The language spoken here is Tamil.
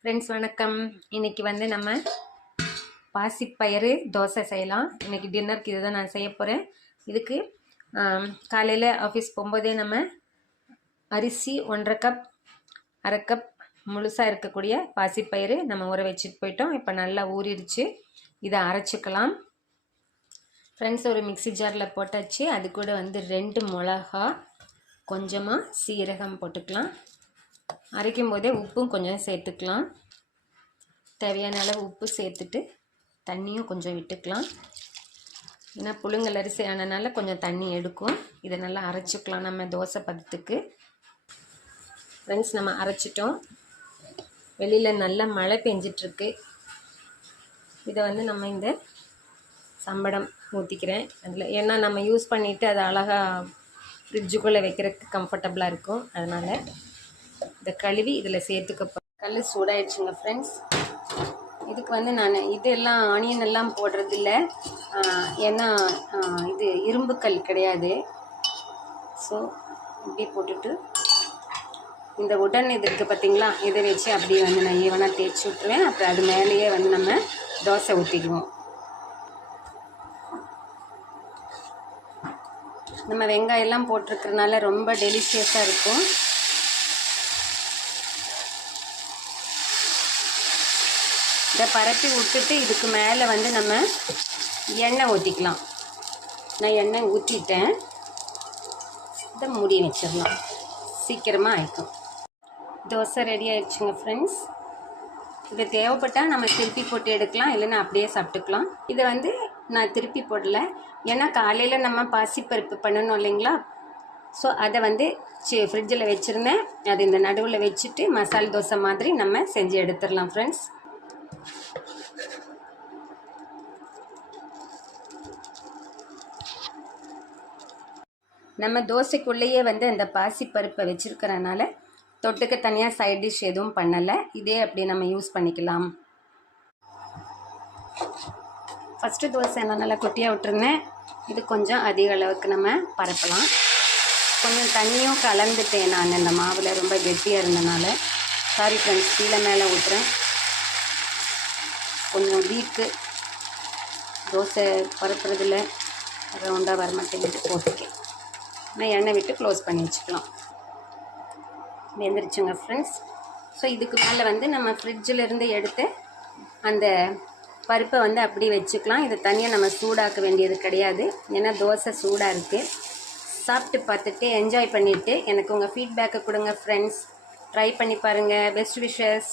ஃப்ரெண்ட்ஸ் வணக்கம். இன்னைக்கு வந்து நம்ம பாசிப்பயிறு தோசை செய்யலாம். இன்னைக்கு டின்னருக்கு இதுதான் நான் செய்ய போகிறேன். இதுக்கு காலையில் ஆஃபீஸ் போகும்போதே நம்ம அரிசி 1.5 கப், 1/2 கப் முழுசாக இருக்கக்கூடிய பாசிப்பயிறு நம்ம ஊற வச்சுட்டு போயிட்டோம். இப்போ நல்லா ஊறிடுச்சு. இதை அரைச்சிக்கலாம். ஃப்ரெண்ட்ஸ், ஒரு மிக்சி ஜாரில் போட்டாச்சு. அது கூட வந்து 2 மிளகா, கொஞ்சமாக சீரகம் போட்டுக்கலாம். அரைக்கும் போதே உப்பும் கொஞ்சம் சேர்த்துக்கலாம். தேவையான அளவு உப்பு சேர்த்துட்டு தண்ணியும் கொஞ்சம் விட்டுக்கலாம். ஏன்னா புழுங்கல் அரிசி ஆனதுனால கொஞ்சம் தண்ணி எடுக்கும். இதை நல்லா அரைச்சிக்கலாம் நம்ம தோசை பதத்துக்கு. ஃப்ரெண்ட்ஸ், நம்ம அரைச்சிட்டோம். வெளியில் நல்லா மழை பெஞ்சிட்ருக்கு. இதை வந்து நம்ம இந்த சம்படம் ஊற்றிக்கிறேன் அதில். ஏன்னா நம்ம யூஸ் பண்ணிவிட்டு அது அழகாக ஃப்ரிட்ஜுக்குள்ளே வைக்கிறதுக்கு கம்ஃபர்டபுளாக இருக்கும். அதனால் இதை கழுவி இதில் சேர்த்துக்க. கல் சூடாயிடுச்சுங்க ஃப்ரெண்ட்ஸ். இதுக்கு வந்து நான் இதெல்லாம் ஆனியன் எல்லாம் போடுறதில்ல. ஏன்னா இது இரும்பு கல் கிடையாது. ஸோ இப்படி போட்டுட்டு இந்த உடன் இது இருக்குது பார்த்தீங்களா, இதை வச்சு அப்படியே வந்து நான் ஈவனாக தேய்ச்சி விட்டுருவேன். அப்புறம் அது மேலேயே வந்து நம்ம தோசை ஊற்றிக்குவோம். நம்ம வெங்காயம்லாம் போட்டிருக்கிறதுனால ரொம்ப டெலிஷியஸாக இருக்கும். இதை பரப்பி விட்டுட்டு இதுக்கு மேலே வந்து நம்ம எண்ணெய் ஊற்றிக்கலாம். நான் எண்ணெய் ஊற்றிட்டேன். இதை மூடி வச்சிடலாம். சீக்கிரமாக ஆயிடும். தோசை ரெடி ஆயிடுச்சுங்க ஃப்ரெண்ட்ஸ். இது தேவைப்பட்டால் நம்ம திருப்பி போட்டு எடுக்கலாம், இல்லைன்னா அப்படியே சாப்பிட்டுக்கலாம். இதை வந்து நான் திருப்பி போடலை. ஏன்னா காலையில் நம்ம பாசிப்பருப்பு பண்ணணும் இல்லைங்களா. ஸோ அதை வந்து ஃப்ரிட்ஜில் வச்சுருந்தேன். அது இந்த நடுவில் வச்சுட்டு மசால் தோசை மாதிரி நம்ம செஞ்சு எடுத்துடலாம் ஃப்ரெண்ட்ஸ். நம்ம தோசைக்குள்ளேயே வந்து அந்த பாசிப்பருப்பை வச்சுருக்கிறனால தொட்டுக்க தனியாக சைட் டிஷ் எதுவும் பண்ணலை. இதே அப்படி நம்ம யூஸ் பண்ணிக்கலாம். ஃபஸ்ட்டு தோசை நான் நல்லா குட்டியாக விட்டுருந்தேன். இது கொஞ்சம் அதிக அளவுக்கு நம்ம பரப்பலாம். கொஞ்சம் தண்ணியும் கலந்துட்டேன் நான் அந்த மாவில், ரொம்ப கெட்டியாக இருந்தனால. சாரி ஃப்ரெண்ட்ஸ், கீழே மேலே ஊற்றுறேன். கொஞ்சம் வீக்கு தோசை பரப்புறதில்ல, ரவுண்டாக வர மாட்டேங்குது. போட்டுக்கேன். நான் எண்ணெய் விட்டு க்ளோஸ் பண்ணி வச்சுக்கலாம். வெந்துருச்சுங்க ஃப்ரெண்ட்ஸ். ஸோ இதுக்கு மேலே வந்து நம்ம ஃப்ரிட்ஜிலேருந்து எடுத்து அந்த பருப்பை வந்து அப்படி வச்சுக்கலாம். இது தனியாக நம்ம சூடாக்க வேண்டியது கிடையாது. ஏன்னா தோசை சூடாக இருக்குது. சாப்பிட்டு பார்த்துட்டு என்ஜாய் பண்ணிவிட்டு எனக்கு உங்கள் ஃபீட்பேக்கை கொடுங்க ஃப்ரெண்ட்ஸ். ட்ரை பண்ணி பாருங்கள். Best wishes.